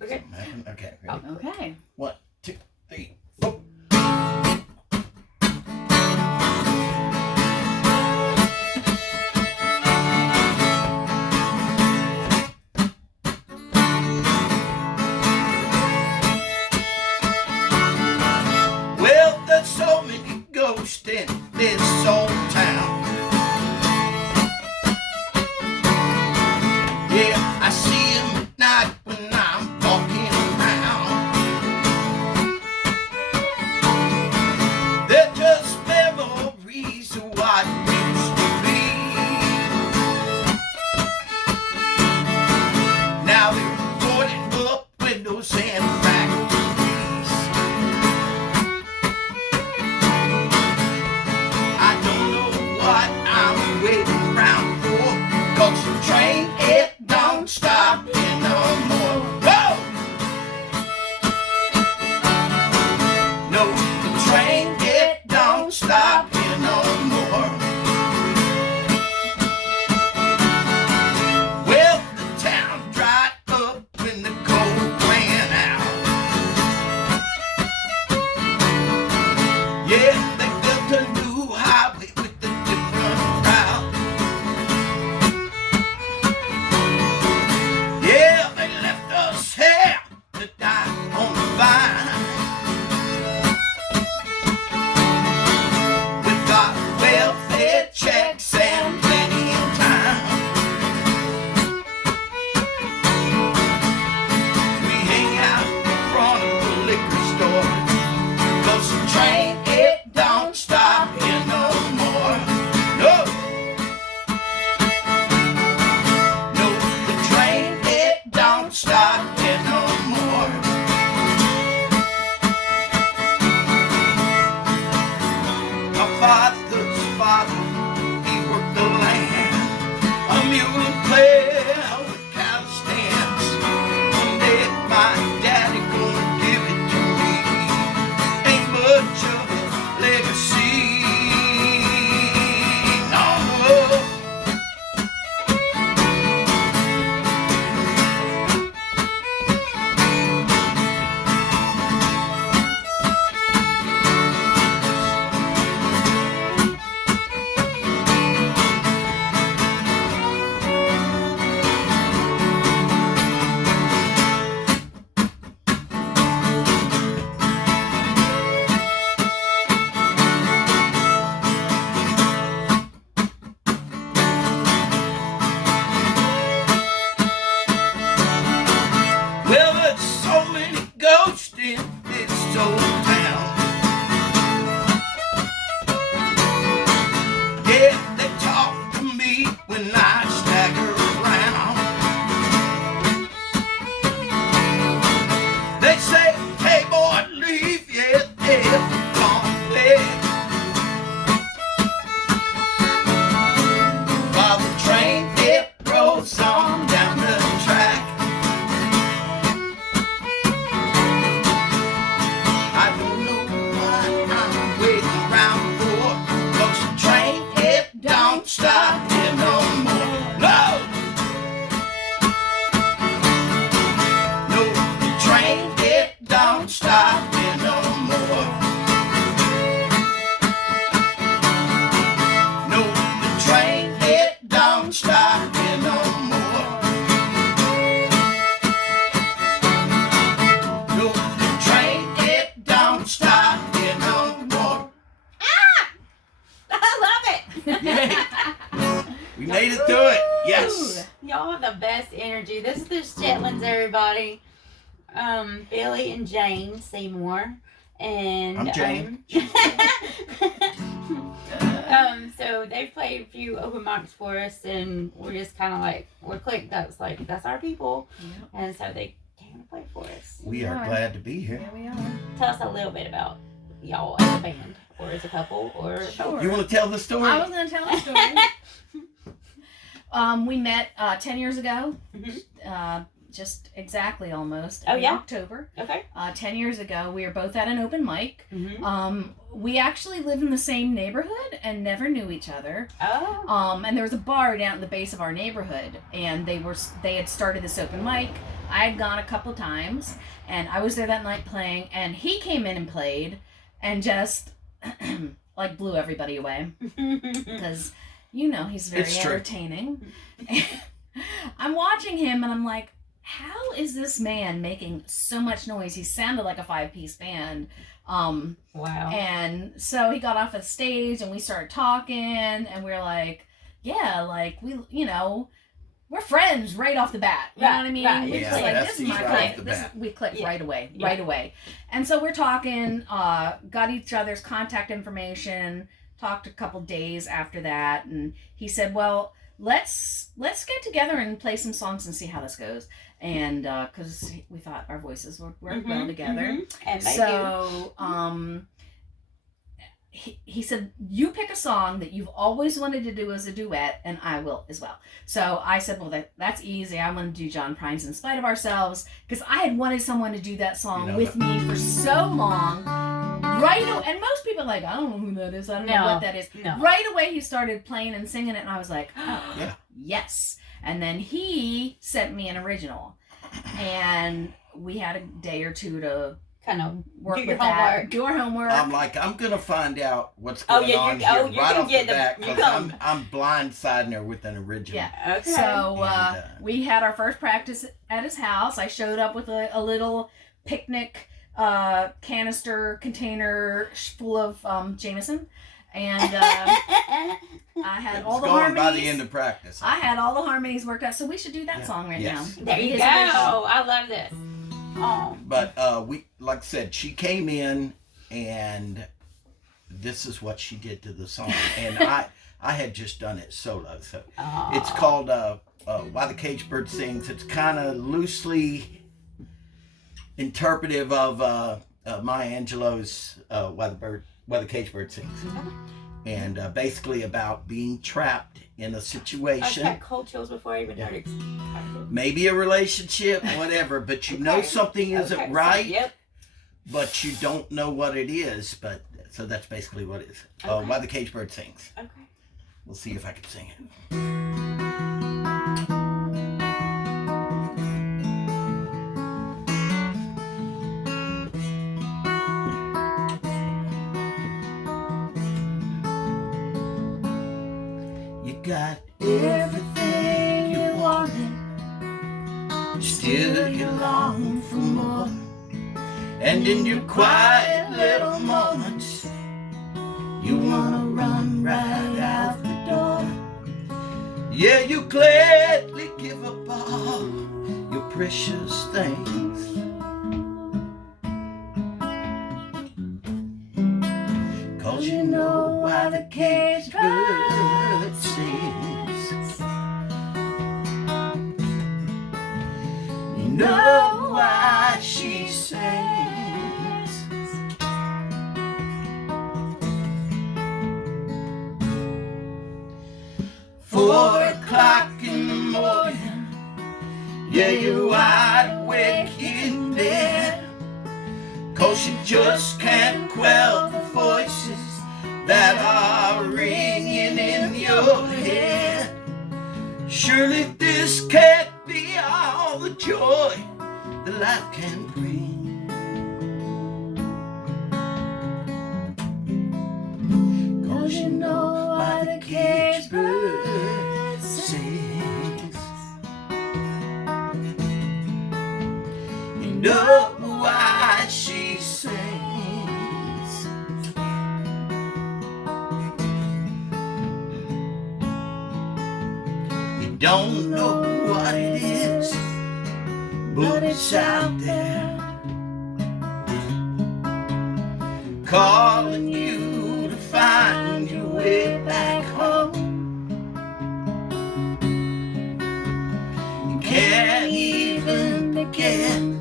Okay. Okay. Ready? Okay. 1, 2, 3, 4. Well, there's so many ghosts in this old town. Yeah, I see them at night when I'm walking around. They're just memories of what used to be. Now they're boarded up windows and factories. I don't know what I'm waiting around for, 'cause the train, it don't stop here no more. Whoa! No, the train, it don't stop here no more. Well, the town dried up when the coal ran out. Yeah, they built a new highway with a different route. Yeah, they left us here to die on the vine. We got welfare checks and plenty of time. We hang out in front of the liquor store, 'cause the train, it don't stop here no more. No. No, the train, it don't stop here no more. My father's father, he worked the land, a mule and plow with cow stands. One day my daddy gonna give it to me. Ain't much of a legacy. No. Well, there's so many ghosts in this old town. Yeah, they talk to me when I stagger around. They say, hey boy, leave, yeah, they're gone play. While the train, it rolls on down the track. I don't know what I'm waiting around for, 'cause the train, it don't stop here no more. No! No, the train, it don't stop here no more. No, the train, it don't stop here no more. No, the train, it don't stop here no more. I love it. We made it through it. Yes. Y'all have the best energy. This is the Shetlands, everybody. Billy and Jane Seymour. And I'm Jane. so they played a few open mics for us, and we're just kind of like, we're clicked. That's our people. Yep. And so they came to play for us. We are glad to be here. Here we are. Tell us a little bit about y'all as a band, or as a couple, or Sure. You want to tell the story? I was going to tell a story. We met 10 years ago. Mhm. Just exactly almost. Oh, in yeah? October. Okay. 10 years ago, we were both at an open mic. Mm-hmm. We actually lived in the same neighborhood and never knew each other. Oh. And there was a bar down at the base of our neighborhood, and they had started this open mic. I had gone a couple times, and I was there that night playing, and he came in and played, and just like blew everybody away because he's very entertaining. I'm watching him, and I'm like, how is this man making so much noise? He sounded like a 5-piece band. Wow. And so he got off the stage, and we started talking, and we were like, yeah, like we're friends right off the bat. You know what I mean? Right. We're just like, this is my client. We clicked right away. And so we're talking, got each other's contact information, talked a couple days after that, and he said, well, let's get together and play some songs and see how this goes. And because we thought our voices would work well together. And so he said, you pick a song that you've always wanted to do as a duet, and I will as well. So I said, well, that's easy. I want to do John Prine's In Spite of Ourselves, because I had wanted someone to do that song with me for so long. Right away, and most people are like, I don't know who that is. I don't know what that is. No. Right away, he started playing and singing it, and I was like, oh, yes. And then he sent me an original, and we had a day or two to kind of work with that, do our homework. I'm like, I'm gonna find out what's going on here right off the bat, because I'm blindsiding her with an original. Yeah. Okay. So we had our first practice at his house. I showed up with a little picnic canister container full of Jameson, and I had all the harmonies. By the end of practice, I had all the harmonies worked out. So we should do that song right now. There you go. I love this. Oh. But we, like I said, she came in, and this is what she did to the song, and I had just done it solo. So it's called "Why the Caged Bird Sings." It's kind of loosely interpretive of Maya Angelou's "Why the Caged Bird Sings," and basically about being trapped in a situation. I got cold chills before I even heard it. Maybe a relationship, whatever, but you know something isn't right, but you don't know what it is. But so that's basically what it is. Why the Caged Bird Sings. Okay. We'll see if I can sing it. You got everything you wanted, still you long for more. And in your quiet little moments, you wanna run right out the door. Yeah, you gladly give up all your precious things, 'cause you know why the caged bird sings. You know why she sings. 4 o'clock in the morning, yeah, you're wide awake in bed, 'cause you just can't quell the voices that are ringing in your head. Surely this can't be all the joy that life can bring. 'Cause you know why the caged bird sings. You know why she sings. You don't know what it is, but it's out there, calling you to find your way back home. You can't even begin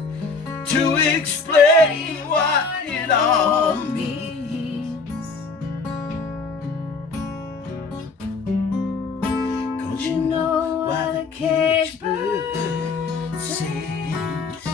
to explain what it all means, 'cause you know why the caged bird sings.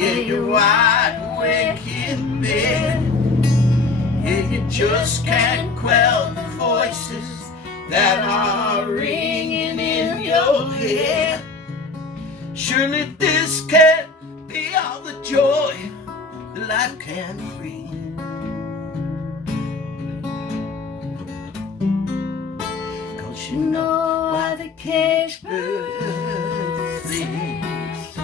Yeah, you're wide awake in bed. Yeah, you just can't quell the voices that are ringing in your head. Surely this can't be all the joy that life can bring. 'Cause you know why the cage bird sings.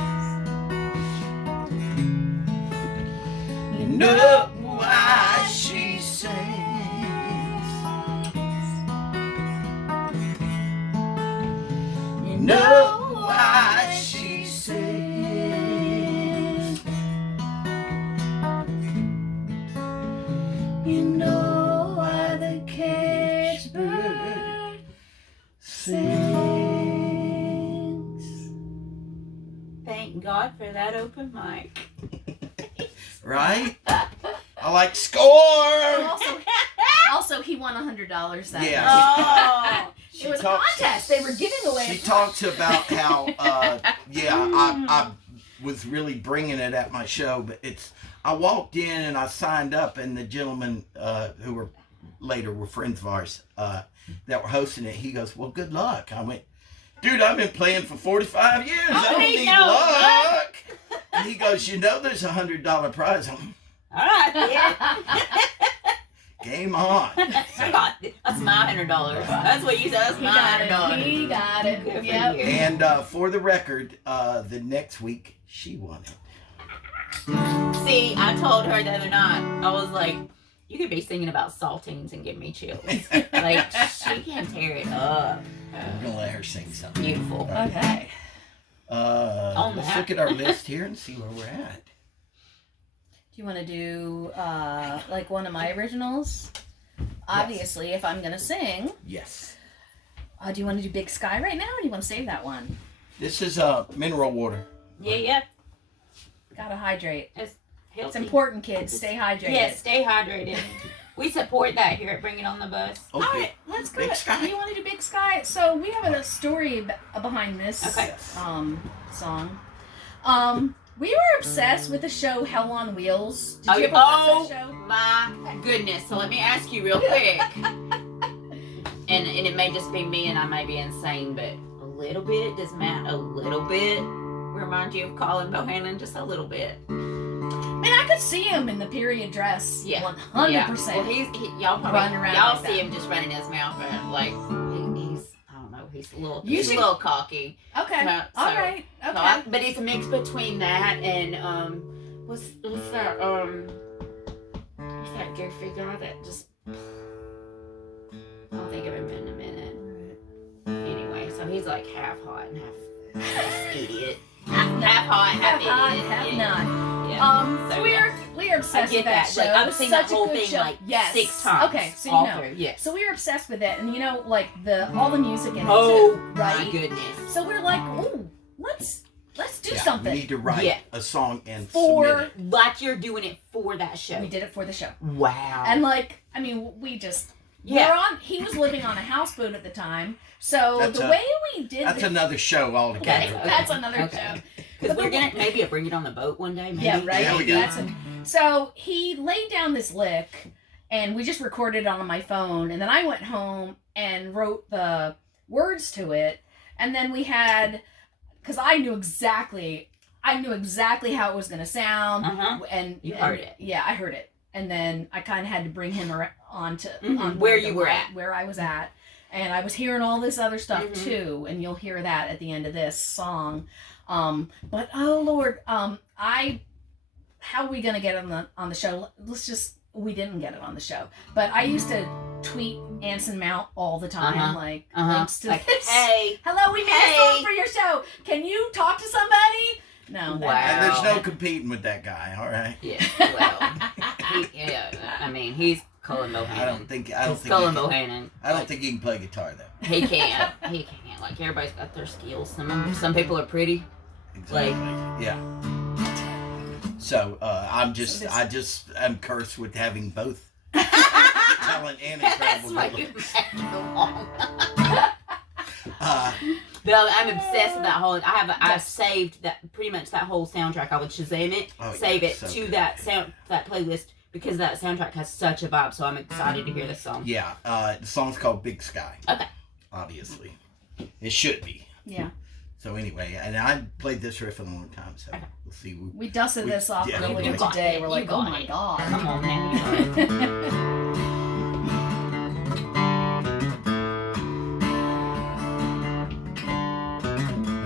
You know why she sings. You know why she sings. You know why the cage bird sings. Thank God for that open mic. Right? I like score. Also, he won $100 that Yeah. night. Oh. It was a contest. They were giving away. She talks about how, I was really bringing it at my show, but I walked in and I signed up, and the gentleman who were friends of ours that were hosting it, he goes, "Well, good luck." I went, "Dude, I've been playing for 45 years. I don't need luck." And he goes, "You know there's $100 prize." I'm, All right, yeah. game on. That's my $100. That's what you said. That's my $100. He got it. Good for Yep. you. And for the record, the next week, she won it. See, I told her the other night, I was like, you could be singing about saltines and give me chills. Like, she can tear it up. I'm going to let her sing something. Beautiful. Okay. Let's look at our list here and see where we're at. Do you want to do like one of my originals? Obviously, if I'm gonna sing. Yes. Do you want to do Big Sky right now, or do you want to save that one? This is mineral water. Yeah. Gotta hydrate. It's It's important, kids. Stay hydrated. Yes, stay hydrated. We support that here at Bring It On the Bus. All right, let's go. Big Sky. Do you want to do Big Sky? So we have a story behind this Okay. song. We were obsessed with the show Hell on Wheels. Did you ever watch that show? My goodness. So let me ask you real quick. and it may just be me and I may be insane, but a little bit, does Matt a little bit remind you of Colin Bohannon? Just a little bit. Man, I could see him in the period dress. Yeah. 100%. Yeah. Well, y'all probably Running around y'all like see that. him just running his mouth and like he's I don't know, he's a little You he's should- a little cocky. Okay. So- All right. So Okay. but it's a mix between that and what's that goofy guy that just I'll think of him in a minute. Anyway, so he's like half hot and half idiot. Half hot, half idiot. half yeah. not. Yeah. So we're obsessed I get with that show. Like, It I've was seen such that whole a good thing show. like Yes. 6 times. Okay, so all you know. through. Yes. So we were obsessed with it, and like all the music in it Oh too, right? my goodness. So we're like, ooh, let's do something. We need to write Yeah. a song and For- submit it. Like you're doing it for that show. We did it for the show, Wow. and we just. Yeah. He was living on a houseboat at the time, so That's the a- way we did That's another show okay, altogether. that's another Okay. show. Because we're gonna maybe Bring It On the Boat one day. Maybe. Yeah, right. There we go. So he laid down this lick, and we just recorded it on my phone, and then I went home and wrote the words to it, and then we had, because I knew exactly how it was gonna sound, and You heard it. Yeah, I heard it, and then I kind of had to bring him on Where you were at, where I was at, and I was hearing all this other stuff Mhm. too, and you'll hear that at the end of this song. But oh Lord, how are we gonna get it on the show? We didn't get it on the show. But I used to tweet Anson Mount all the time, like links to like, this. hey, Hello, we made a song for your show. Can you talk to somebody? No. Wow. And there's no competing with that guy, all right? yeah, well, I mean, he's Colin Bohannon. I don't think Colin he Bohannon. think he can play guitar though. He can't. He can't. Like everybody's got their skills. Some people are pretty. Exactly. yeah. So I'm cursed with having both talent and That's incredible why ability. you make them long. But I'm obsessed with that whole. I've saved that pretty much that whole soundtrack. I would Shazam it, save it so to good. that playlist because that soundtrack has such a vibe. So I'm excited to hear this song. Yeah, the song's called Big Sky. Okay. Obviously, it should be. Yeah. So anyway, and I played this riff in a long time, so we'll see. We dusted this off earlier today. We're like, oh my god. Come on now.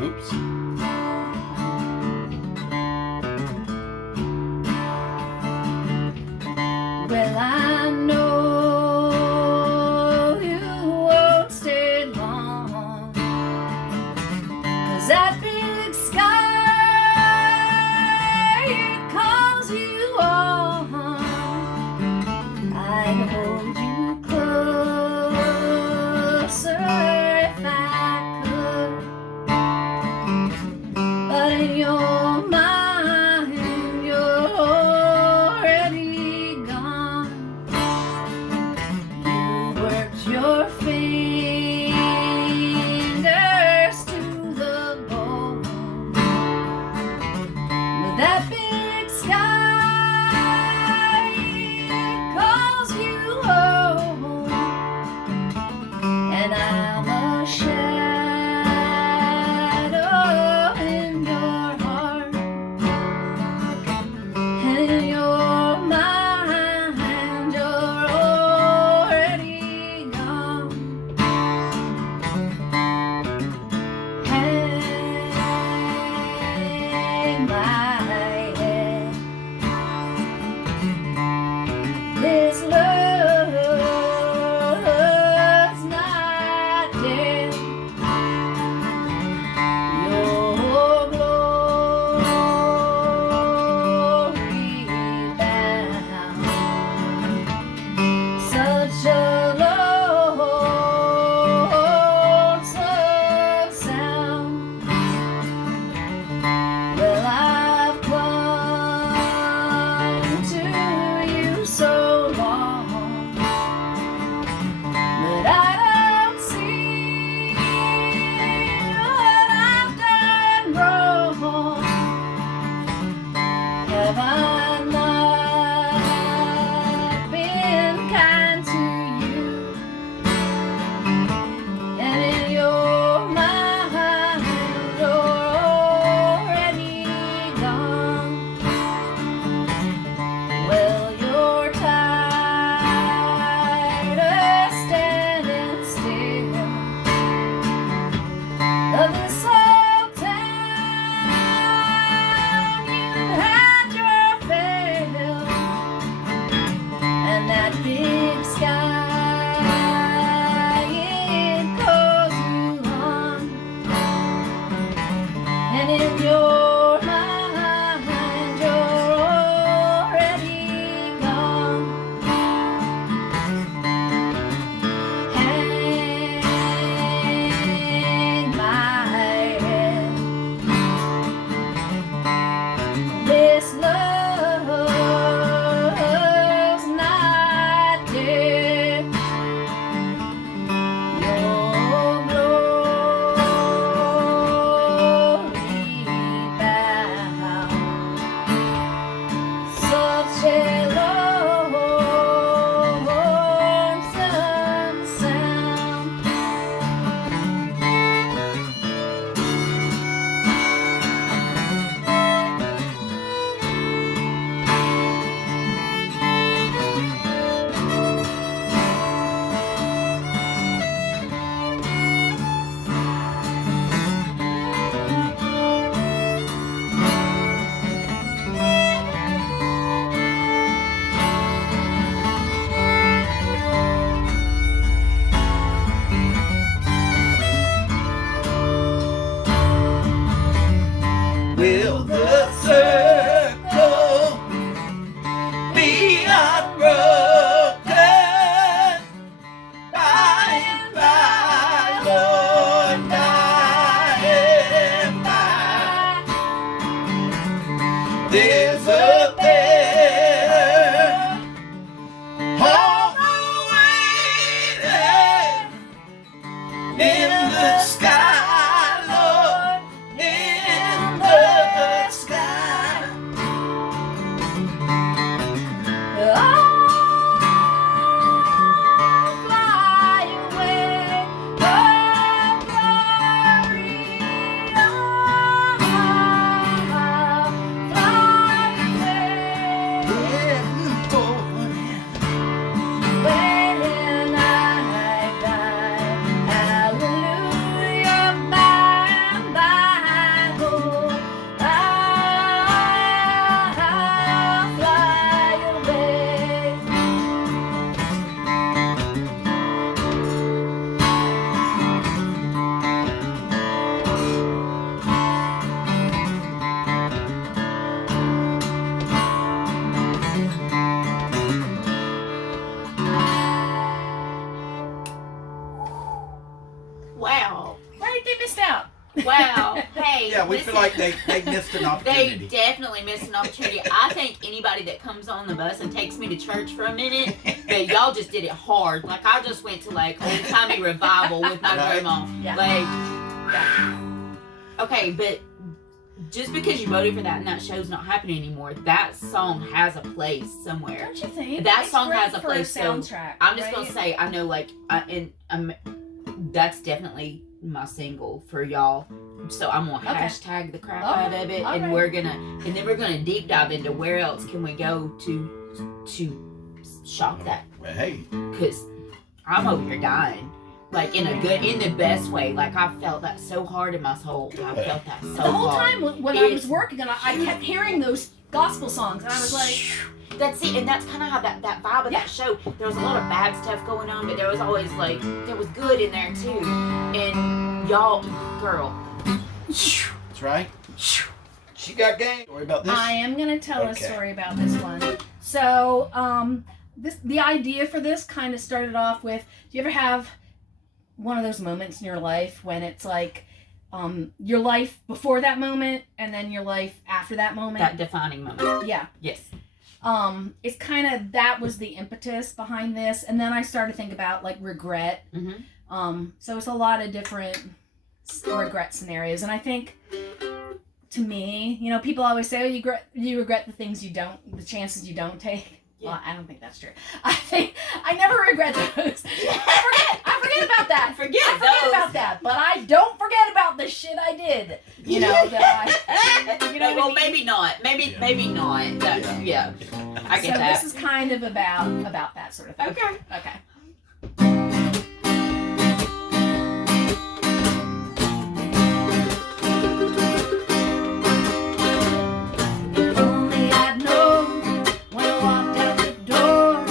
Oops. Well, I know you won't stay long, 'cause that big sky, it calls you on. I'd hold you closer if I could, but in your mind, you're already gone. You worked your fingers to the bone with that big sky, it calls you home, and I'm a shadow in your heart, and in your mind, you're already gone. Hang my head. This love's not dead. Your glory bound. Such a lonesome sound. Well, I've clung to you so long, but I don't see what I've done wrong. Have I not been kind to you? And in your mind, you're already gone. Well, you're tired of standing still, of this whole town. You had your fill, and that big sky, it calls you on, and in your mind, you're already gone. Hang my head. This love's not dead. Your glory bound. Such a lonesome sound. Will the circle be unbroken? By and by, Lord, by and by. There's a better home awaiting in the sky. feel like they missed an They opportunity. definitely missed an opportunity. I think anybody that comes on the bus and takes me to church for a minute, that y'all just did it hard. Like I just went to like old timey revival with my Right. grandma. Yeah. Okay, but just because you voted for that and that show's not happening anymore, that song has a place somewhere. Don't you think? That It's song great has a for place, so soundtrack. I'm just right? gonna say, I know, like, that's definitely my single for y'all. So I'm gonna Okay. hashtag the crap Oh, out of it, all and right. then we're gonna deep dive into where else can we go to shop that, Hey, because I'm over here dying. Like in the best way. Like I felt that so hard in my soul. I felt that so The whole hard. time when I was working on it, I kept hearing those gospel songs, and I was like, That's it, and that's kind of how that vibe of Yeah. that show. There was a lot of bad stuff going on, but there was always like there was good in there too. And y'all, girl, that's right. She got game. Worry about this. I am gonna tell a Okay. story about this one. So, the idea for this kind of started off with, do you ever have one of those moments in your life when it's like, your life before that moment and then your life after that moment? that defining moment. Yeah. Yes. It's kind of, that was the impetus behind this, and then I started to think about like regret. Mm-hmm. So it's a lot of different regret scenarios, and I think, to me, you know, people always say, oh, you regret the things you don't, the chances you don't take. Yeah. Well, I don't think that's true. I think I never regret those. I forget about that. I forget those. about that, but I don't forget about the shit I did. You know that I. You know well, what I mean? maybe not. Maybe not. That, yeah. I get so that. this is kind of about that sort of thing. Okay. Okay. If only I'd known when I walked out the door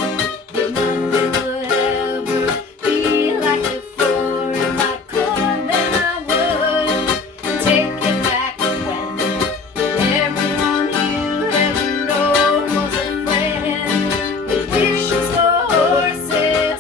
that nothing would ever be like before. If I could, then I would take it back when everyone you ever known was a friend with wishes for horses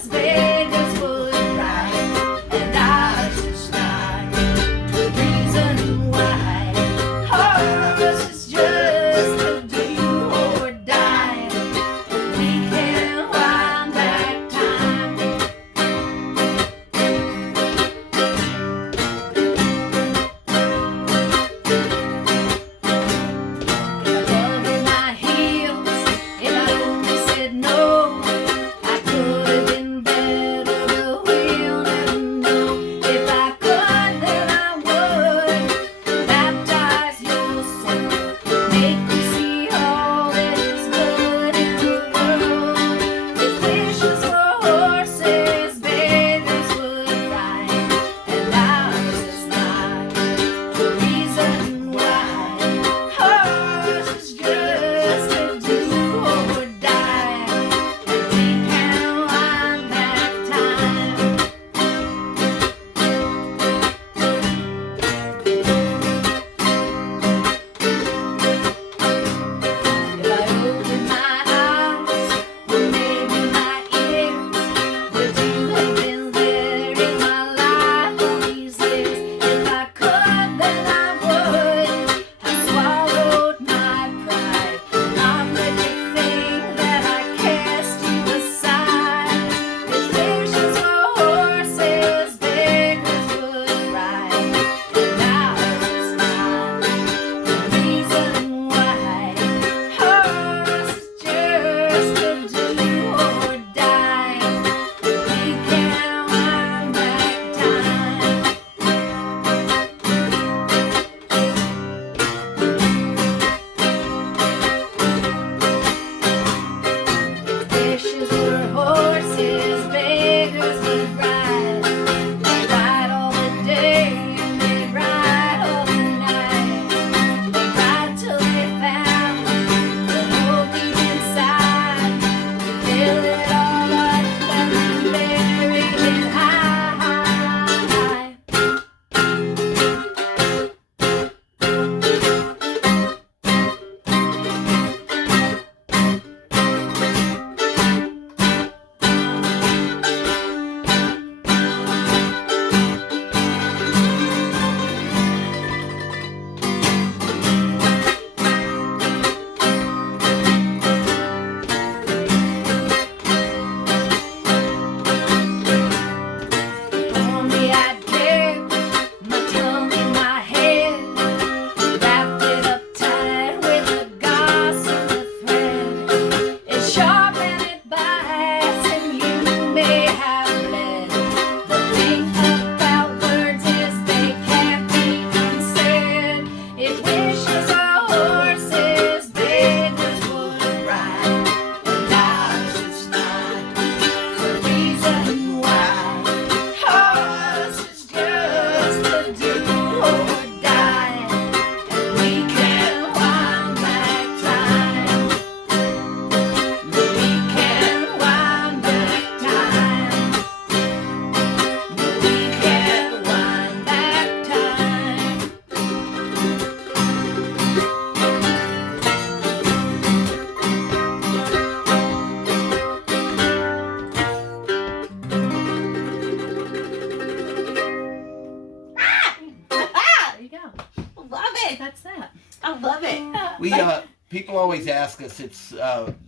always ask us. It's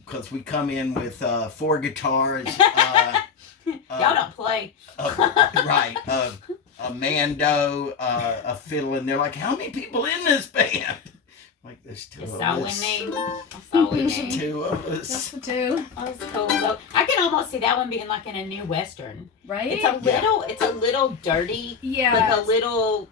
because we come in with 4 guitars. Y'all don't play. Right. A mando, a fiddle, and they're like, "How many people in this band?" Like, there's 2 That's of all we us. need. That's all we need. 2 of Just us. the 2, Oh, that's cool. Though. I can almost see that one being like in a new western. right? It's a little dirty. yeah. Like a little.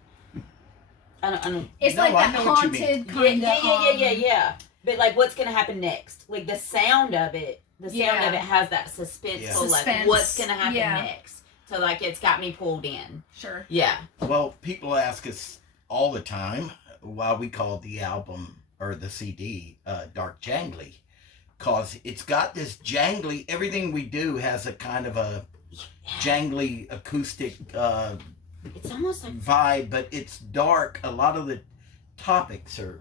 I don't. It's No, like I that know what you mean. haunted kind of. Yeah. But like, what's gonna happen next? Like the sound of it. The sound of it has that suspenseful. Yeah. Like, Suspense. what's gonna happen Yeah. next? So like, it's got me pulled in. Sure. Yeah. Well, people ask us all the time why we call the album or the CD Dark Jangly, cause it's got this jangly. Everything we do has a kind of a jangly acoustic It's almost like vibe, but it's dark. A lot of the topics are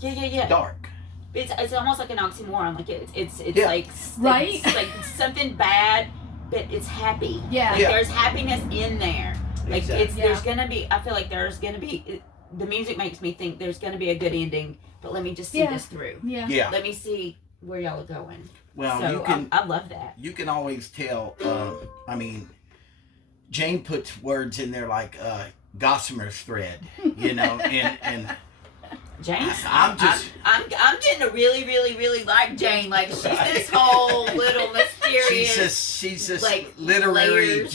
yeah. dark. It's almost like an oxymoron. Like it's Yeah. like Right? It's like something bad, but it's happy. Yeah. Like Yeah. there's happiness in there. Like Exactly. it's there's gonna be. I feel like there's gonna be. The music makes me think there's gonna be a good ending. But let me just see this through. Yeah. Yeah. Let me see where y'all are going. Well, So you can I love that. you can always tell. I mean, Jane puts words in there like gossamer's thread, you know, and James, I'm just- I'm getting to really like Jane. Like she's this whole little mysterious. she's this like, literary layers.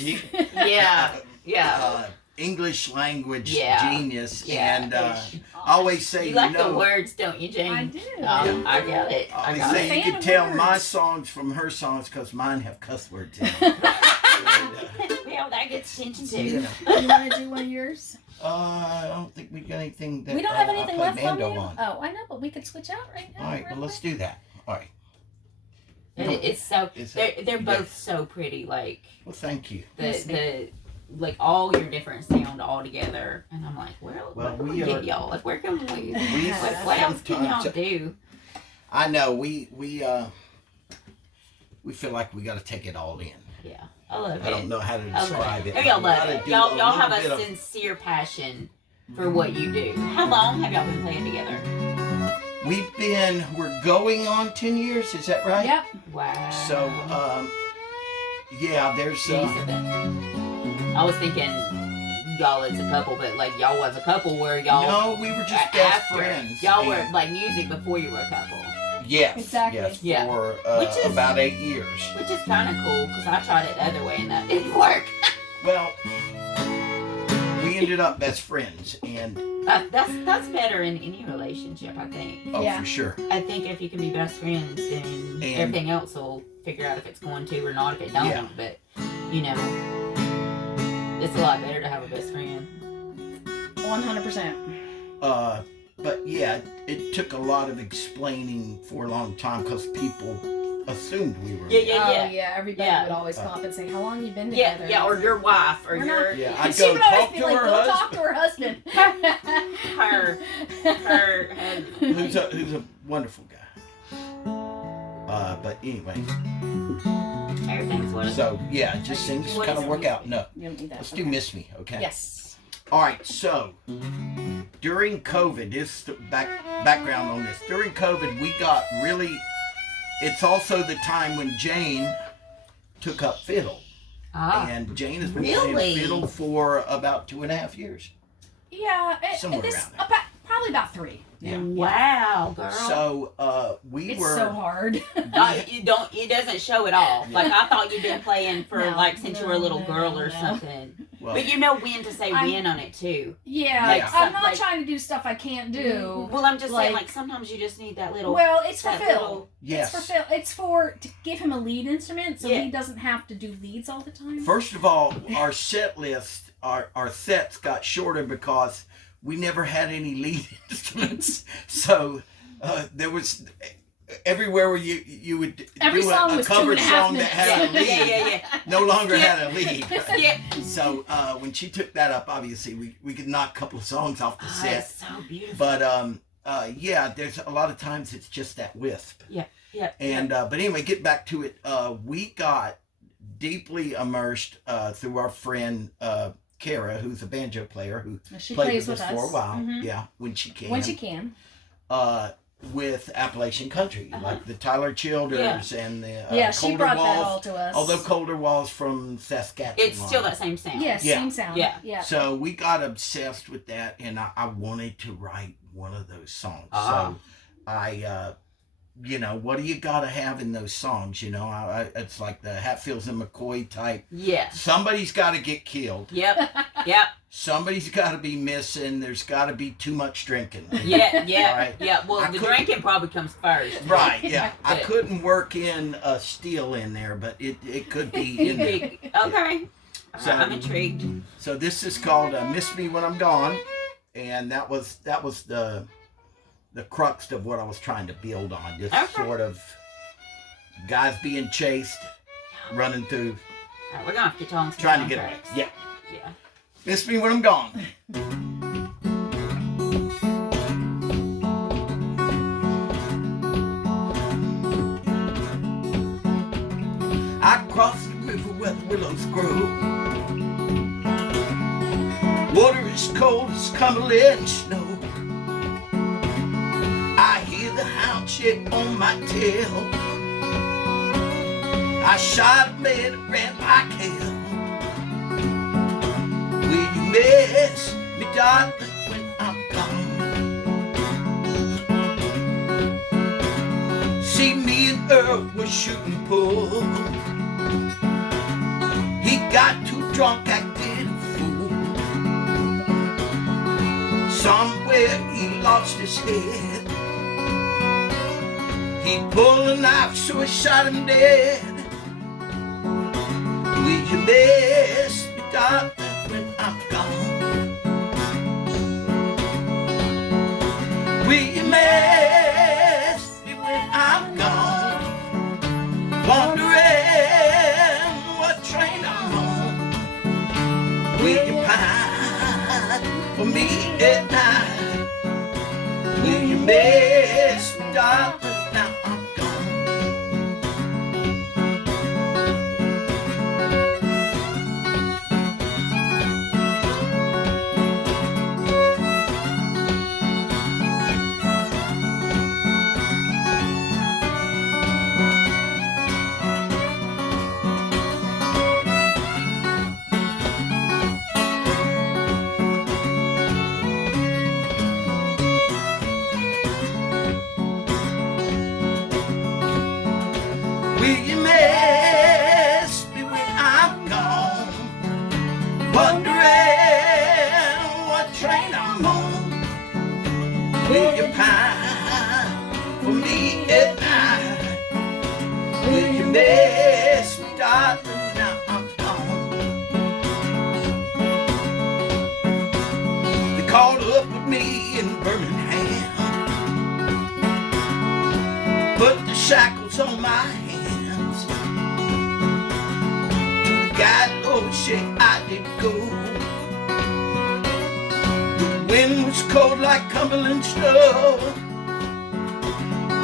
Yeah. English language Yeah. genius, Yeah. and I always say You like the know. words, don't you, Jane? I do. I got it. I I always got say it. you Fan can of tell my words. songs from her songs because mine have cuss words in them. Well, that gets attention too. Yeah. You want to do one of yours? I don't think we got anything that We don't have I anything play left from you. Mando on. Oh, I know, but we could switch out right now. All right, well, real let's quick. do that. All right. It's so Is they're that- they're you both got- so pretty. Like Well, thank you. the like all your different sound all together, and I'm like, Well, where can we we are- get y'all? Like, where can we? We What else can y'all sometimes- do? I know we feel like we got to take it all in. Yeah, I love it. I don't know how to I love describe it. Oh, y'all We love gotta it. do Y'all a y'all have little a bit of- sincere passion for what you do. How long have y'all been playing together? We're going on 10 years, is that right? Yep. Wow. So, yeah, there's, You said that. I was thinking y'all as a couple, but like y'all was a couple where y'all no, we were just best after friends. y'all were and- like music before you were a couple, yes, Exactly. yes, Yeah. for Which is- about 8 years. which is kind of cool because I tried it the other way and that didn't work. Well, we ended up best friends, and That's better in any relationship, I think. oh, Yeah. for sure. I think if you can be best friends, then And- everything else will figure out if it's going to or not if it don't. Yeah. But you know, it's a lot better to have a best friend. 100%. But yeah, it took a lot of explaining for a long time because people assumed we were. Yeah. Oh, yeah. Everybody Yeah. would alys come up and say, how long you been Yeah, together? yeah, or your wife, or We're your not- Yeah, And I'd she go would always talk be to like, her go talk husband, to her husband. her who's a wonderful guy. But anyway, everything's what so yeah, just things What kind is of it? work out. No, You don't need that. let's do Miss Me, okay? Yes. All right, so during COVID, this is the background on this. During COVID, we got really. It's also the time when Jane took up fiddle, and Jane has been Really? playing fiddle for about 2.5 years. Yeah. Somewhere this, around there. probably about 3. Yeah. Wow, girl. So we It's were. so hard. You don't. It doesn't show at all. Yeah. Like I thought you'd been playing for No, like since you were a little no, girl no, or no. something. Well, But you know when to say I'm- when on it too. Yeah, Like I'm not like- trying to do stuff I can't do. Well, I'm just saying Like- like sometimes you just need that little. Well, it's for that Phil. little- yes. It's for Phil. It's for to give him a lead instrument, so Yeah. he doesn't have to do leads all the time. First of all, our set list, our sets got shorter because we never had any lead instruments. So there was everywhere where you would Every do song a was cover 2.5 song that minutes. had a lead. Yeah. No longer Yeah. had a lead. Yeah. So when she took that up, obviously we could knock a couple of songs off the Oh, set. it's so beautiful. But yeah, there's a lot of times it's just that wisp. Yeah. And but anyway, get back to it. We got deeply immersed through our friend Kara, who's a banjo player who She played plays with us for a while. Mhm. Yeah, when she can. When she can. with Appalachian country, like the Tyler Childers and the she Colder brought that Walls. all to us. Although Colder Walls from Saskatchewan. It's still that same sound. Yeah, same sound. Yeah. So we got obsessed with that, and I wanted to write one of those songs. So I, what do you got to have in those songs? It's like the Hatfields and McCoy type. Yes. Somebody's got to get killed. Yep. Somebody's got to be missing. There's got to be too much drinking. Yeah. Right? Yeah. Well, the drinking probably comes first. Right. Yeah. I couldn't work in a steel in there, but it could be in there. Okay. So, I'm intrigued. So this is called "Miss Me When I'm Gone," and that was the crux of what I was trying to build on. Just sort of guys being chased, running through. All right, we're gonna have to get on some trying to get soundtracks. yeah. Yeah. Miss me when I'm gone. I crossed the river where the willows grow. Water is cold as Cumberland snow. I hear the hound shit on my tail. I shot a man that ran like hell. Will you miss me, darling, when I'm gone? See, me and Earl were shooting pool. He got too drunk, acted a fool. Somewhere he lost his head. He pulled a knife, so he shot him dead. Will you miss me, darling, when I'm gone? Will you miss me when I'm gone? Wondering what train I'm on. Will you pine for me at night? Will you miss me, darling? Now I'm gone. Will you miss me when I'm gone? Wondering what train I'm on. Will you pine for me at night? Will you miss me, darling? Now I'm gone. They caught up with me in Birmingham, put the shackles on my hands. To the gallows, shit, I did go. The wind was cold like Cumberland snow.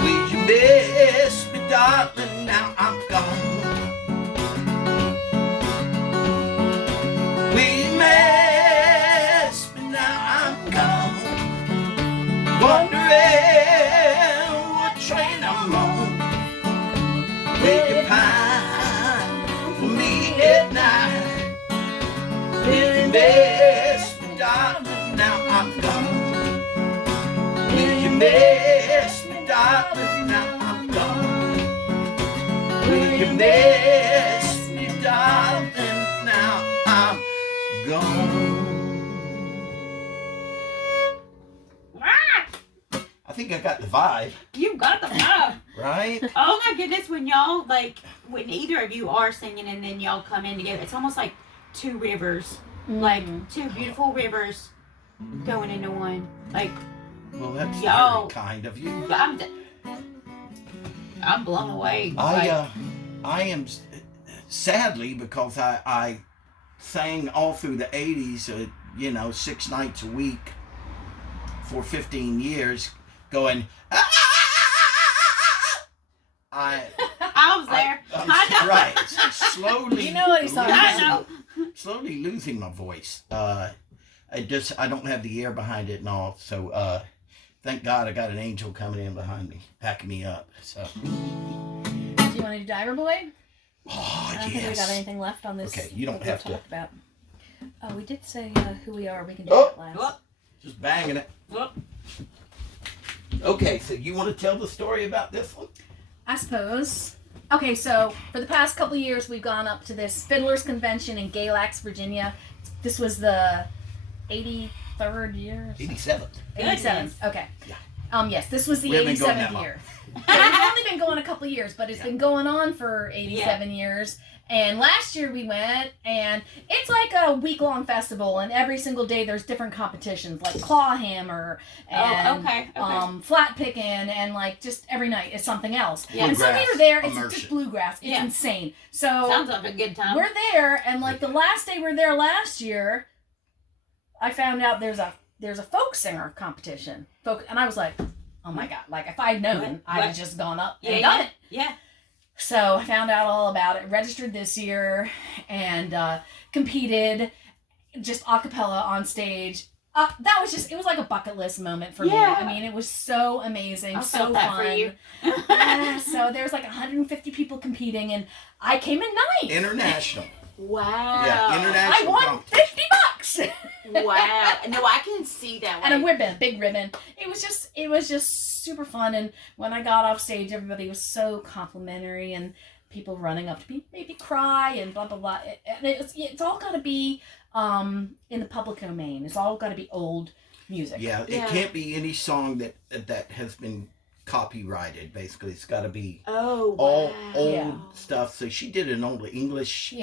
Will you miss me, darling? Now I'm gone. Will you miss me? Now I'm gone. Wondering what train I'm on. Will you pine for me at night? Will you miss me, darling? Now I'm gone. Will you miss me, darling? Now I'm gone. Will you miss me, darling? Now I'm gone. I think I got the vibe, You got the vibe. right? Oh my goodness, when y'all, when either of you are singing and then y'all come in together, it's almost like two rivers. Like two beautiful rivers going into one. Like, Well, that's Yo. very kind of you. I'm blown away. I am sadly, because I sang all through the 80s, 6 nights a week for 15 years, going. I was there. I know. Right, slowly. You know what he's talking I about. know. Slowly losing my voice. I don't have the air behind it and all. So thank God I got an angel coming in behind me, backing me up. So. Do you want to do Diver Boy? Oh, I don't think we got anything left on this. Okay, you don't have to. Talked about. Oh, we did say who we are. We can do Oh. that last. Whoop, Just banging it. whoop. Okay, so you want to tell the story about this one? I suppose. Okay, so for the past couple of years, we've gone up to this Fiddlers Convention in Galax, Virginia. This was the 83rd year? 87. 87th. Okay. Yeah. Yes, this was the We haven't been going that 87th long. year. Yeah, we've only been going a couple of years, but it's been going on for 87 years. And last year we went, and it's like a week-long festival, and every single day there's different competitions, like claw hammer, and flat picking, and like just every night is something else. Yeah. And so we Bluegrass were there, it's immersion. just bluegrass, it's Yeah. insane. So Sounds like a good time. we're there, and like the last day we were there last year, I found out there's a folk singer competition. And I was like, oh my God, like if I'd known, I'd have just gone up and done it. Yeah. So I found out all about it, registered this year, and competed just a cappella on stage. That was it was like a bucket list moment for me. I mean, it was so amazing, I so felt that fun. for you. So there's like 150 people competing, and I came in ninth. International. Wow. Yeah, I international. won competition. $50. Wow. No, I can see that one. And a ribbon, big ribbon. It was just super fun. And when I got off stage, everybody was so complimentary, and people running up to me, maybe cry and blah blah blah. It's all got to be in the public domain. It's all got to be old music. Yeah, it can't be any song that has been copyrighted. Basically, it's got to be all old stuff. So she did an old English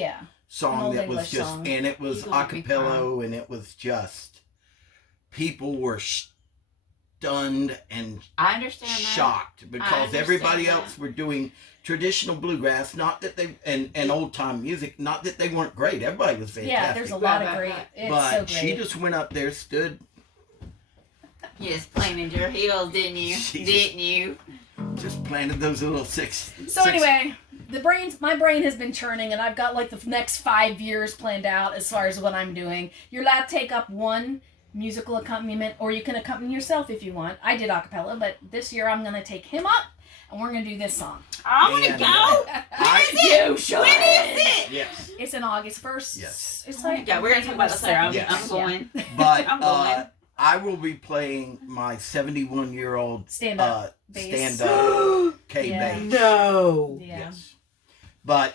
song old that was English just, song. and it was a cappella, and it was just, people were stunned and I understand shocked because everybody else were doing traditional bluegrass. Not that they and old time music. Not that they weren't great. Everybody was fantastic. Yeah, there's a lot of great. It's but so great. she just went up there, stood. You just planted your heels, didn't you? Didn't you? Just planted those little six. Anyway, my brain has been churning, and I've got like the next 5 years planned out as far as what I'm doing. You're allowed to take up one musical accompaniment, or you can accompany yourself if you want. I did a cappella, but this year I'm going to take him up, and we're going to do this song. I want to go. You should. When is it? Yes. It's in August 1st. Yes. It's like Yeah, we're going to talk about this later. I'm going. But I'm going. I will be playing my 71-year-old stand-up K Yeah. bass. No. Yeah. Yes. But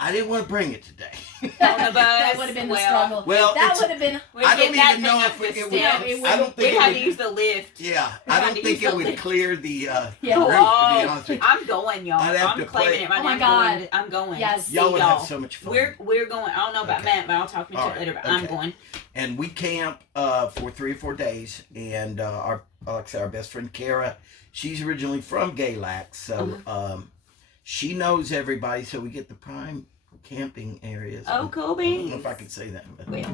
I didn't want to bring it today. That would have been the struggle. Well, that would have been. I don't even know if it would. I don't think we it had would. to use the lift. Yeah, I don't think it would clear the roof. To be honest with you, I'm going, y'all. I'd have I'm to claiming play- it right Oh now. my God. I'm going. Yes. To see y'all would y'all. have so much fun. We're going. I don't know about Okay. Matt, but I'll talk to you All right. later. But I'm Okay. going. And we camp for 3 or 4 days, and our best friend Kara, she's originally from Galax, so she knows everybody. So we get the prime camping areas. Oh, cool I don't beans. know if I can say that, but Wait.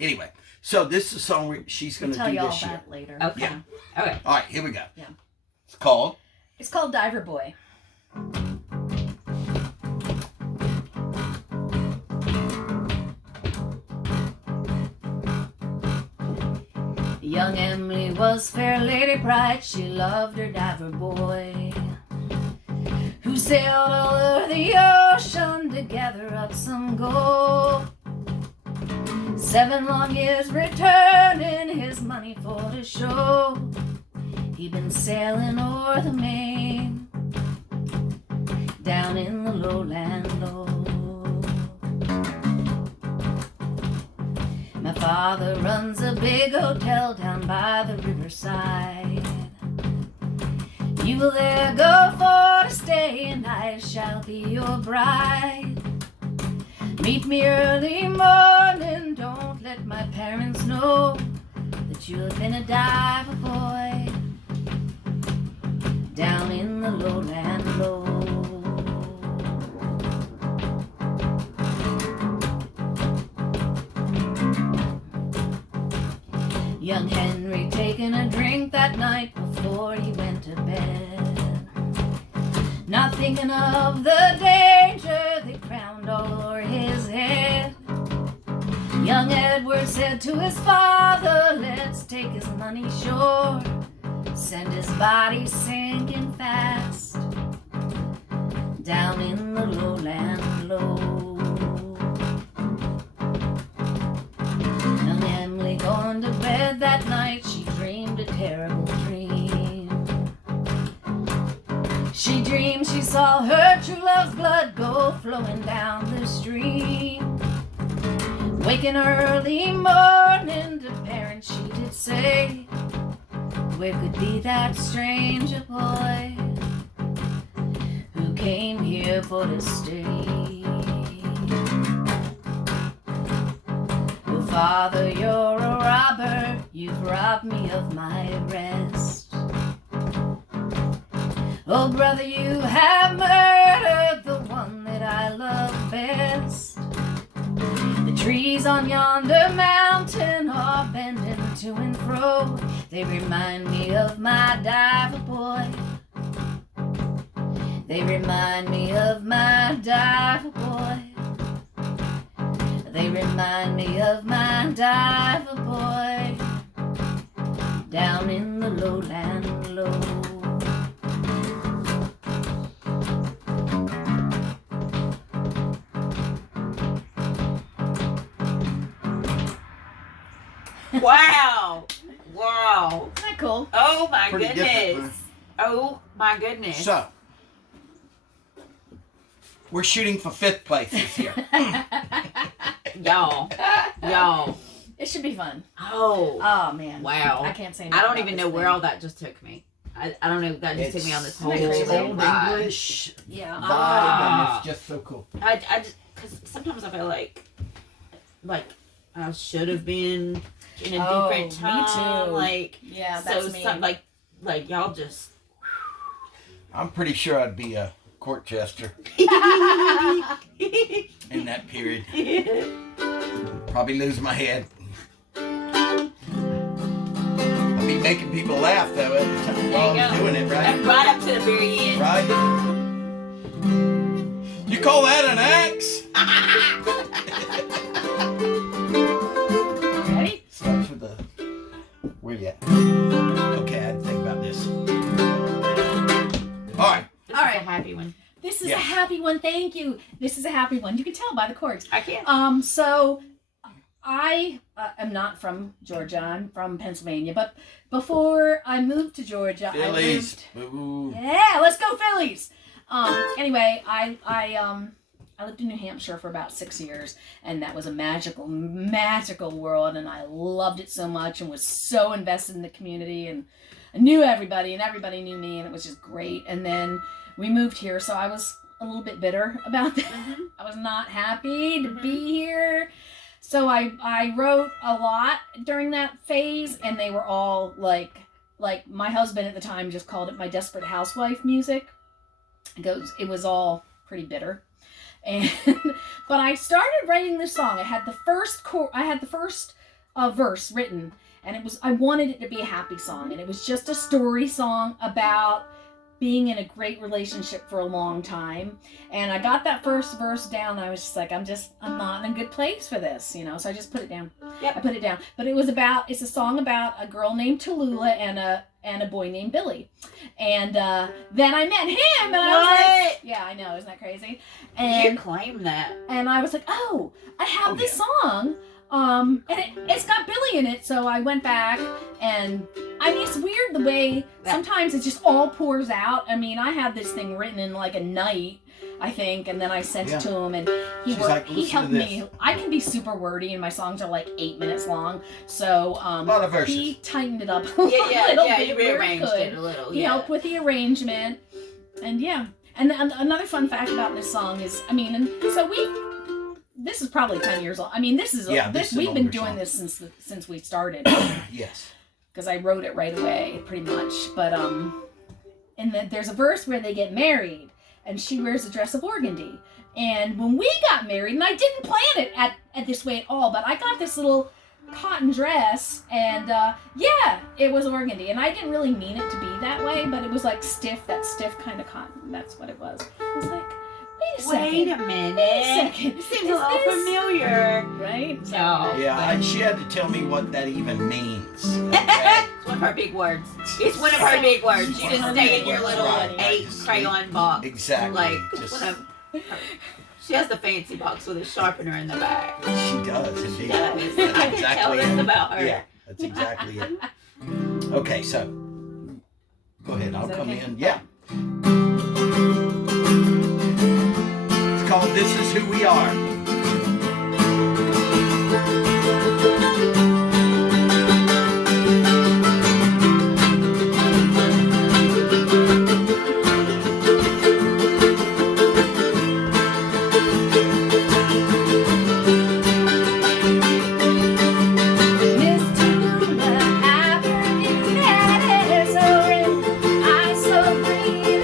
anyway. So this is a song she's going to I'll tell do you all this year. that later. Okay. Yeah. Okay. All right, here we go. Yeah. It's called. It's called Diver Boy. Young Emily was fair lady bright, she loved her diver boy, who sailed all over the ocean to gather up some gold. 7 long years returning his money for to show. He'd been sailing o'er the main, down in the lowland low. My father runs a big hotel down by the riverside. You will there go for to stay, and I shall be your bride. Meet me early morning, don't let my parents know that you have been a diver boy down in the lowland low. Young Henry taking a drink that night before he went to bed, not thinking of the danger that crowned all o'er his head. Young Edward said to his father, let's take his money shore, and his body sinking fast down in the lowland below. And Emily going to bed that night, she dreamed a terrible dream. She dreamed she saw her true love's blood go flowing down the stream. Waking early morning to parents she did say, where could be that stranger boy who came here for to stay? Oh, Father, you're a robber, you've robbed me of my rest. Oh, brother, you have murdered the one that I love best. The trees on yonder mountain are bending to and fro. They remind me of my diver boy. They remind me of my diver boy. They remind me of my diver boy down in the lowland below. Wow. Wow. Isn't that cool? Oh my Pretty goodness. different, Oh my goodness. So, we're shooting for 5th place this year. Y'all. It should be fun. Oh. Oh man. Wow. I can't say. I enough don't about even this know where thing. all that just took me. I don't know. That just took me on this whole It's Old ride. English Yeah. vibe, and it's just so cool. I just, because sometimes I feel like I should have been in a Oh, different me time. too. Like, Yeah, so that's me. like y'all just. I'm pretty sure I'd be a court jester in that period. Probably lose my head. I'd be making people laugh though at the time while I was doing it, right? And right up to the very end. Right? You call that an axe? Ready? Starts with the. Where you at? Okay, I had to think about this. Alright. This All is right. a happy one. This is Yeah. a happy one. Thank you. This is a happy one. You can tell by the chords. I can't. So I am not from Georgia. I'm from Pennsylvania. But before I moved to Georgia, Phillies. I lived. Ooh. Yeah, let's go Phillies. Anyway, I lived in New Hampshire for about 6 years, and that was a magical world, and I loved it so much, and was so invested in the community, and I knew everybody, and everybody knew me, and it was just great. And then we moved here, so I was a little bit bitter about that. Mhm. I was not happy to be here. So I wrote a lot during that phase, and they were all like my husband at the time just called it my desperate housewife music. It was all pretty bitter. And but I started writing this song. I had the first verse written, and I wanted it to be a happy song, and it was just a story song about being in a great relationship for a long time. And I got that first verse down, and I was just like, I'm not in a good place for this, so I just put it down. Yep. I put it down. But it's a song about a girl named Tallulah and a boy named Billy. And then I met him, and I was like, yeah, I know, isn't that crazy? You And claim that. and I was like, oh, I have this song. And it's got Billy in it, so I went back, and I mean, it's weird the way sometimes it just all pours out. I mean, I had this thing written in like a night, I think, and then I sent it to him, and he helped me. I can be super wordy, and my songs are like 8 minutes long, so A lot of verses. he tightened it up a Yeah, little yeah. bit You where he rearranged could. it a little. He Yeah. helped with the arrangement, and yeah. And another fun fact about this song is, I mean, and so this is probably 10 years old. I mean, this is an we've been older doing song. this since we started, Yes. because I wrote it right away, pretty much. But and then there's a verse where they get married, and she wears a dress of organdy. And when we got married, and I didn't plan it at this way at all, but I got this little cotton dress, and yeah, it was organdy, and I didn't really mean it to be that way, but it was like that stiff kind of cotton. That's what it was. I was like, we Wait a second. minute. Wait a second. It seems Is a little this- familiar. Right? No. Yeah, she had to tell me what that even means. Okay? It's one of her big words. It's one of her big words. You just stay in your little Right. 8 crayon box. Exactly. Like, Just- one of her. She has the fancy box with a sharpener in the back. She does, indeed. She does. That's I can tell this it. about her. Yeah, that's exactly it. Okay, so go ahead. I'll that come okay? in. Yeah. It's called "This Is Who We Are." Mr. Lula, I've heard his orange, I so green,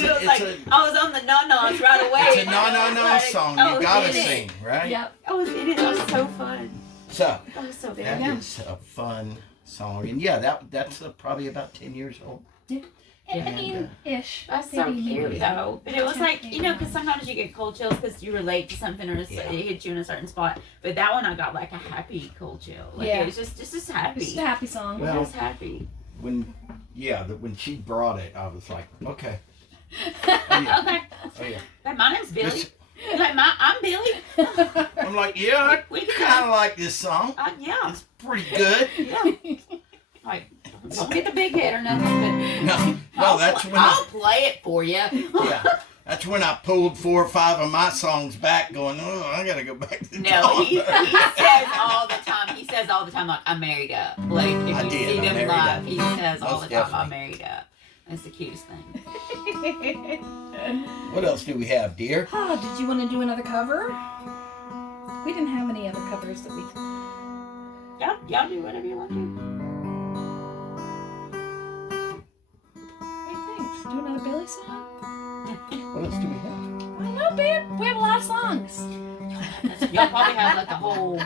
It's it a- was it's like a- I was on the no-nos right away. It's a and I was no like, song. I You was gotta in it. sing, right? Yep. I was in it. That was so fun. So That was so that bad. is a fun song, and that's probably about 10 years old. I mean, ish. That's so Maybe, cute maybe. though. But it was Yeah, like, yeah. you know, because sometimes you get cold chills because you relate to something or Yeah. it hits you in a certain spot. But that one I got like a happy cold chill. Like Yeah. it was just happy. It's just a happy song. Well, It was happy. When she brought it, I was like, okay. Oh, yeah. Okay. Oh, yeah. Like, my name's Billy. This- You're like, I'm Billy. I'm like, yeah, We I can kind of like this song. yeah. It's pretty good. Yeah. Like, don't get the big head or nothing, No, but that's when I'll play it for you. yeah, that's when I pulled 4 or 5 of my songs back, going, oh, I gotta go back to the No, he dog. says all the time. He says all the time, like, I'm married up. Like, if I you did, see I'm them married live, up. he says all Most the time, I'm definitely. married up. That's the cutest thing. What else do we have, dear? Oh, did you want to do another cover? We didn't have any other covers that we. Y'all do whatever you want to. What do you think? Do another Billy song? What else do we have? I don't know, babe. We have a lot of songs. Y'all probably have like a whole.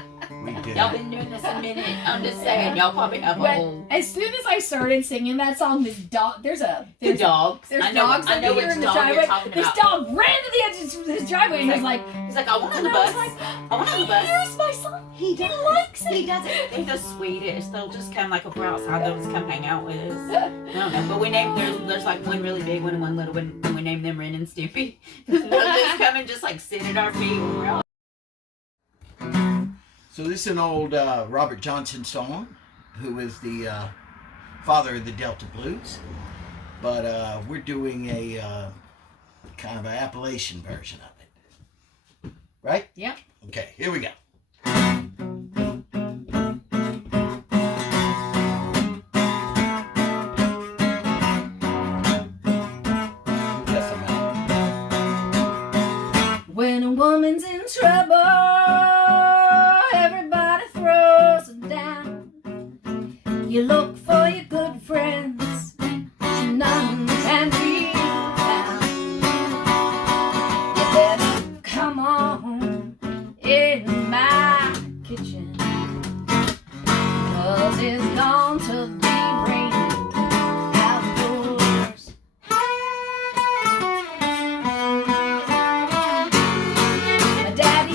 We did. Y'all been doing this a minute. I'm just saying, y'all probably have a But whole. as soon as I started singing that song, this dog, The there's dogs. there's I know, dogs I know over here which in the dog you're driveway. talking This about. dog ran to the edge of his driveway and he was like, He's like, I want on the and I was bus. like, I want on the bus. here's my son. He He likes it. He does it. They're just Swedish. They'll just come like if we're outside. They'll just come hang out with us. I don't know. But we named there's like one really big one and one little one. And we named them Ren and Stimpy. They'll just come and just like sit at our feet when we're out. So this is an old Robert Johnson song, who is the father of the Delta Blues. But we're doing a kind of an Appalachian version of it. Right? Yep. Okay, here we go. Yes, I'm out. When a woman's in trouble, everybody throws her down. You look for your good friends, none can be found. You better come on in my kitchen, 'cause it's gone to be raining outdoors. My daddy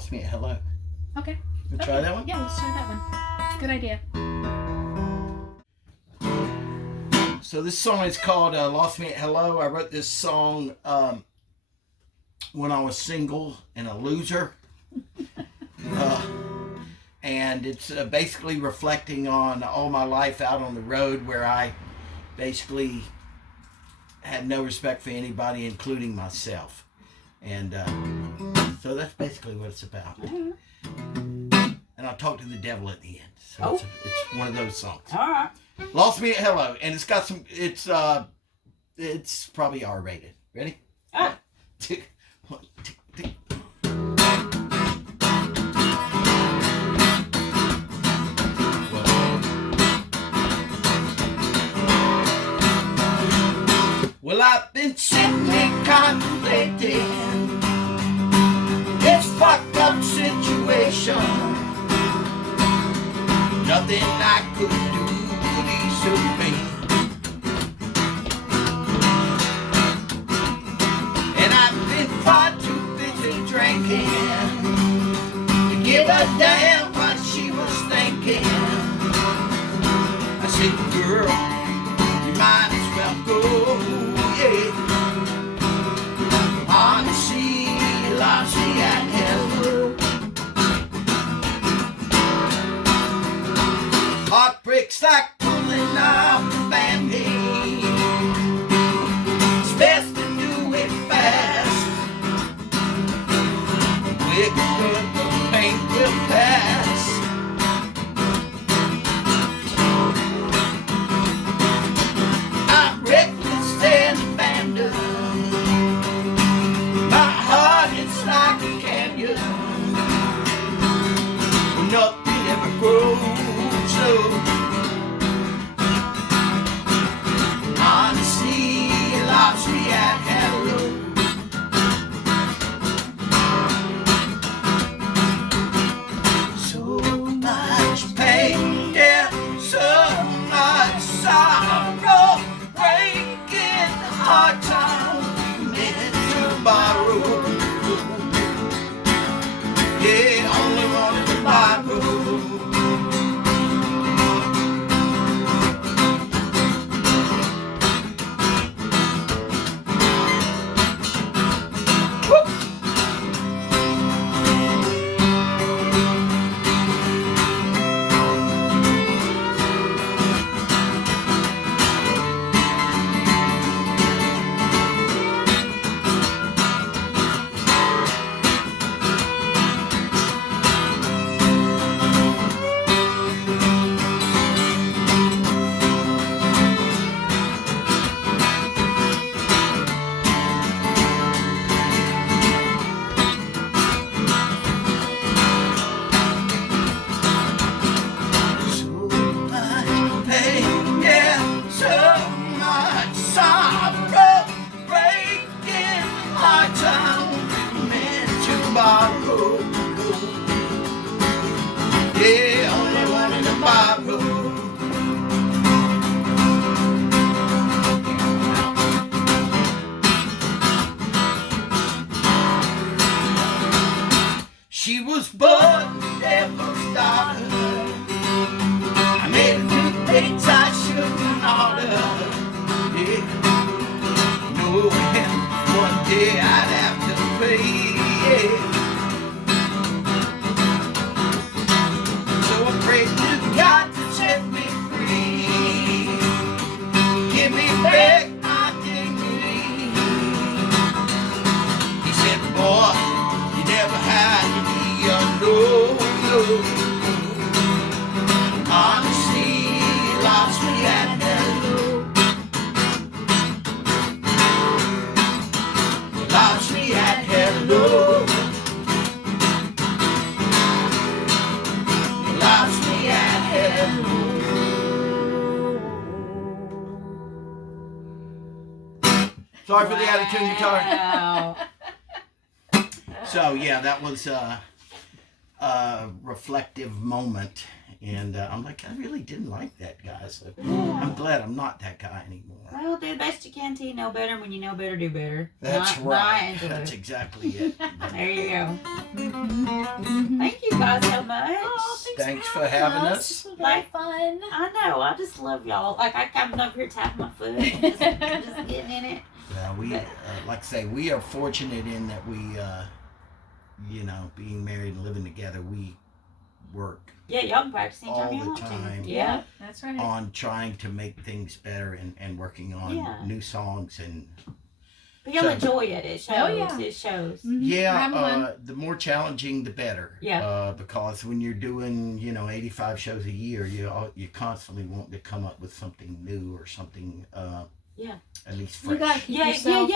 Lost Me at Hello. Okay. You try that one? Yeah, let's try that one. It's a good idea. So this song is called Lost Me at Hello. I wrote this song when I was single and a loser. And it's basically reflecting on all my life out on the road where I basically had no respect for anybody, including myself. And so that's basically what it's about. And I talk to the devil at the end. So it's one of those songs. All right. Lost Me at Hello. And it's got some, it's probably R-rated. Ready? Ah. 1, 2, 3. Well, I've been sitting here contemplating this fucked up situation. Nothing I could do could ease the pain. And I've been far too busy drinking to give a damn what she was thinking. I said, girl, you might as well go. Honesty loves me at hello. Heartbreaks like pulling off the band-aid. It's best to do it fast. We're good, the pain will pass. I'm reckless and abandoned. My heart is like a canyon. Nothing ever grows slow. Honesty loves me at hello. So much pain, yeah, so much sorrow, breaking hard time meant to borrow. Yeah, only wanted to borrow. Yeah, only wanted to borrow. She was born the devil's daughter. I made her do things I shouldn't order. Yeah, knowing one day I'd have to pay. Yeah. So I prayed to God to set me free. Give me back my dignity. He said, boy, you never had to be alone. Honesty lost me at hello. Lost me at hello. Lost me at hello. Sorry for the out-of-tune guitar. Wow. So yeah, that was a reflective moment And I'm like, I really didn't like that guy. So I'm glad I'm not that guy anymore. Well, do the best you can till you know better. When you know better, do better. That's Not right. Angela. That's exactly it. There you go. Thank you guys so much. Oh, Thanks for having us. This was really fun. I know. I just love y'all. Like I'm up here tapping my foot, just getting in it. Yeah, we like I say, we are fortunate in that we, being married and living together, we work Yeah, y'all can practice anytime all you the want time. to. Yeah. That's right. On trying to make things better and working on new songs and But y'all enjoy it. It shows. Oh, yeah. It shows. Mhm. We're having fun. the more challenging the better. Yeah. Because when you're doing 85 shows a year, you constantly want to come up with something new or something. At least fresh. You gotta keep yourself.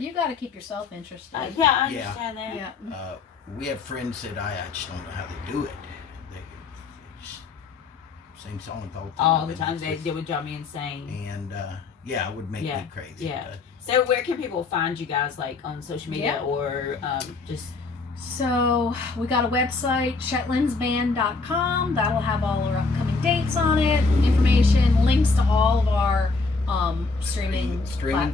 You gotta keep yourself interested. Yeah, I understand that. Yeah. We have friends that I just don't know how they do it. They just sing songs all the time. All the time they would drive me insane. And it would make me crazy. Yeah. But, So where can people find you guys, like on social media or just? So we got a website, Shetlandsband.com. That'll have all our upcoming dates on it, information, links to all of our streaming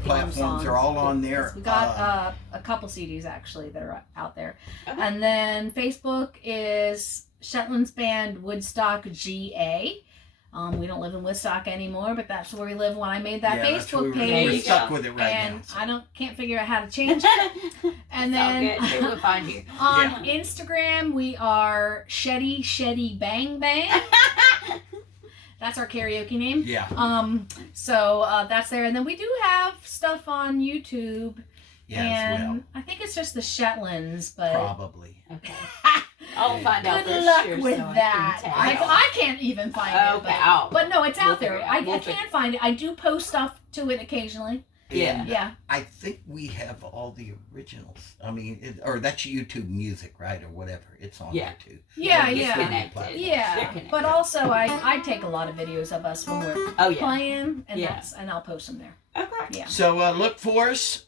platforms are all on there. We got a couple CDs actually that are out there. Okay. And then Facebook is Shetlands Band Woodstock GA. We don't live in Woodstock anymore, but that's where we lived when I made that Facebook page. We're stuck with it right and now. I can't figure out how to change it. And then people will find you on Instagram we are Shetty Bang Bang. That's our karaoke name. Yeah. So that's there, and then we do have stuff on YouTube. As well. I think it's just the Shetlands, but probably. Okay. I'll find out. Good luck sure, with so that. I can't even find it. Okay. But no, it's out there. I We'll can find it. I do post stuff to it occasionally. Yeah. Yeah. I think we have all the originals. I mean, or that's YouTube Music, right, or whatever. It's on there too. Yeah, It's yeah. connected. Yeah. They're connected. But also, I take a lot of videos of us when we're playing, and and I'll post them there. Okay. Yeah. So look for us.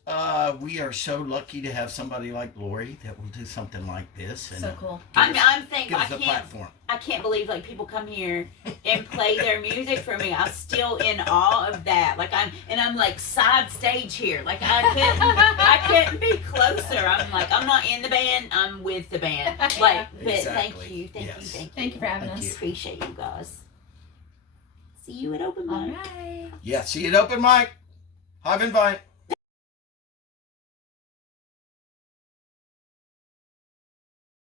We are so lucky to have somebody like Lori that will do something like this. And, so cool. I'm thankful. Give us a platform. I can't believe like people come here and play their music for me. I'm still in awe of that. Like I'm like side stage here. Like I couldn't be closer. I'm like I'm not in the band. I'm with the band. Like, but Exactly. Thank you for having us. Appreciate you guys. See you at open mic. All right. Yeah, see you at open mic. Have invite.